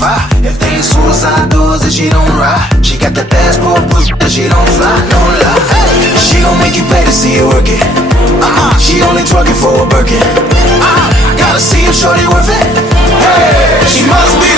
fire. If they ain't suicide doors, then she don't ride. She got that passport proof that she don't fly, no lie. Hey, she gon' make you pay to see her work it. She only twerking for a Birkin. I gotta see if shorty worth it. Hey, she must be